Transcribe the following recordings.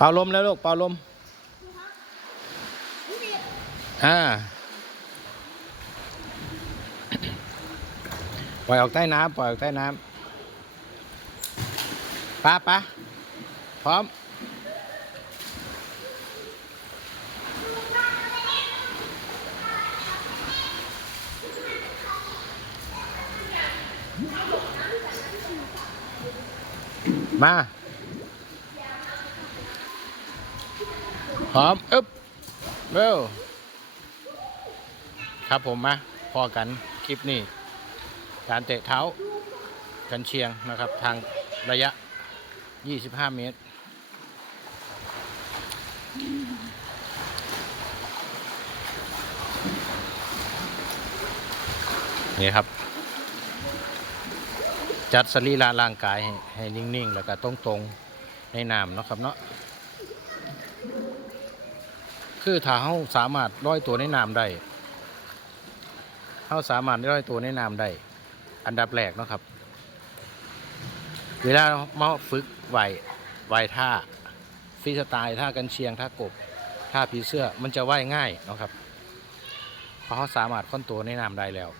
เป่าลมแล้วลูกเป่าลมอ่าปล่อยออกใต้น้ำปล่อยออกใต้น้ำปะปะพร้อมมา พร้อมอึ๊บเร็วครับผมมาพอกันคลิปนี้ การเตะเท้ากันเชียงนะครับ ทางระยะ 25 เมตร นี่ครับ จัดสรีระร่างกายให้ให้นิ่ง ๆ แล้วก็ตรง ๆ ในน้ำนะครับเนาะ คือถ้าเขาสามารถร้อยตัวในน้ำได้เขาสามารถร้อยตัวในน้ำได้ อันดับแรกนะครับ เวลามาฝึกไหวไหวท่าฟรีสไตล์ท่ากันเชียงท่ากบท่าผีเสื้อมันจะว่ายง่ายนะครับเพราะเขาสามารถค้นตัวในน้ำได้แล้ว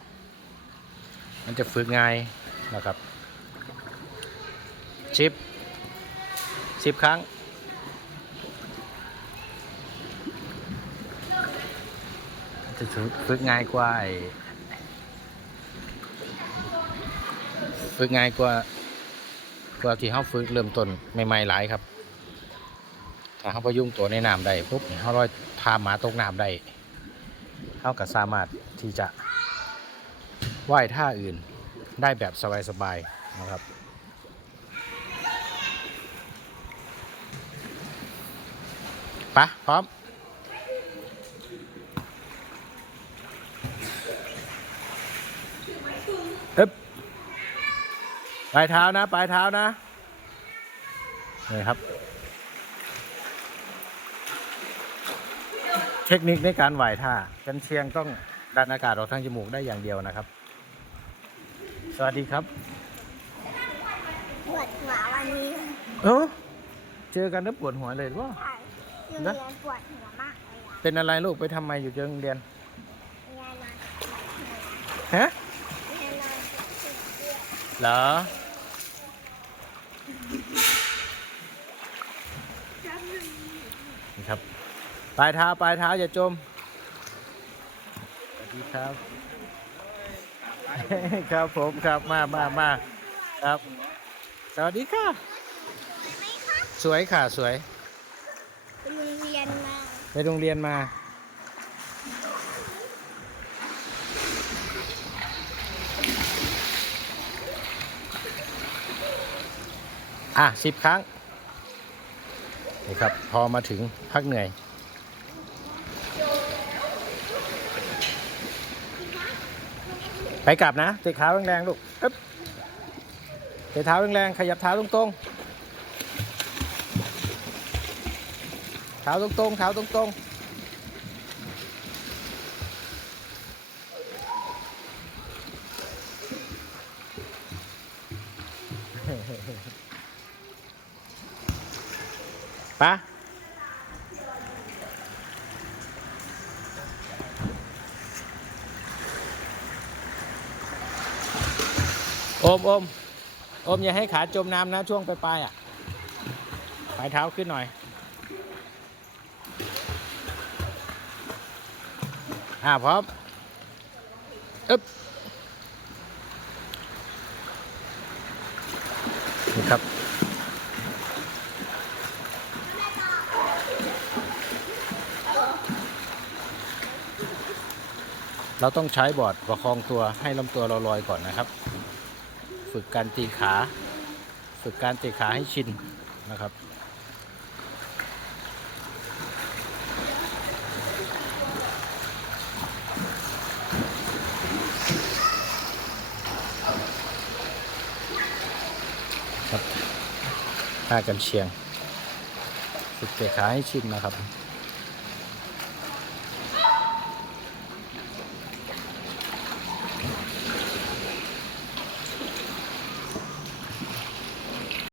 มันจะฝึกง่ายนะครับชิปสิบครั้ง จะฝึกง่ายกว่าฝึกง่ายกว่ากว่าที่เขาฝึกเริ่มต้นใหม่ๆหลายครับ ถ้าเขาพยุงตัวในน้ำได้ปุ๊บเขาลอยพาหมาตกน้ำได้เขาก็สามารถที่จะว่ายท่าอื่นได้แบบสบายๆนะครับปะพร้อม ปลายเท้านะ ปลายเท้านะนี่ครับ เทคนิคในการไหวท่ากันเชียงต้องดันอากาศออกทางจมูกได้อย่างเดียวนะครับ สวัสดีครับปวดหัววันนี้เออเจอกันแล้วปวดหัวเลยว่าค่ะโรงเรียนปวดหัวมากเลยอะเป็นอะไรลูกไปทำไมอยู่เจอโรงเรียนเรียนมาปวดหัวฮะ เรียนมาสุดเดือดเหรอ นี่ครับปลายเท้าปลายเท้าอย่าจมสวัสดีครับ ครับผมครับมามามาครับ สวัสดีค่ะไหมคะสวยค่ะสวยโรงเรียนมาไปโรงเรียนมา อะสิบครั้ง นี่ครับ พอมาถึงพักเหนื่อย ไปกลับนะเตะเท้าแรงๆลูกเตะเท้าแรงๆขยับเท้าตรงๆเท้าตรงๆเท้าตรงๆ ปะโอมโอมโอมอย่าให้ขาจมน้ำนะช่วงปลายๆอะปลายเท้าขึ้นหน่อย อ่าพร้อมอึ๊บนี่ครับ เราต้องใช้บอร์ดประคองตัวให้ลำตัวเราลอยก่อนนะครับ ฝึกการตีขา ฝึกการตีขาให้ชินนะครับครับท่ากันเชียงฝึกเตะขาให้ชินนะครับ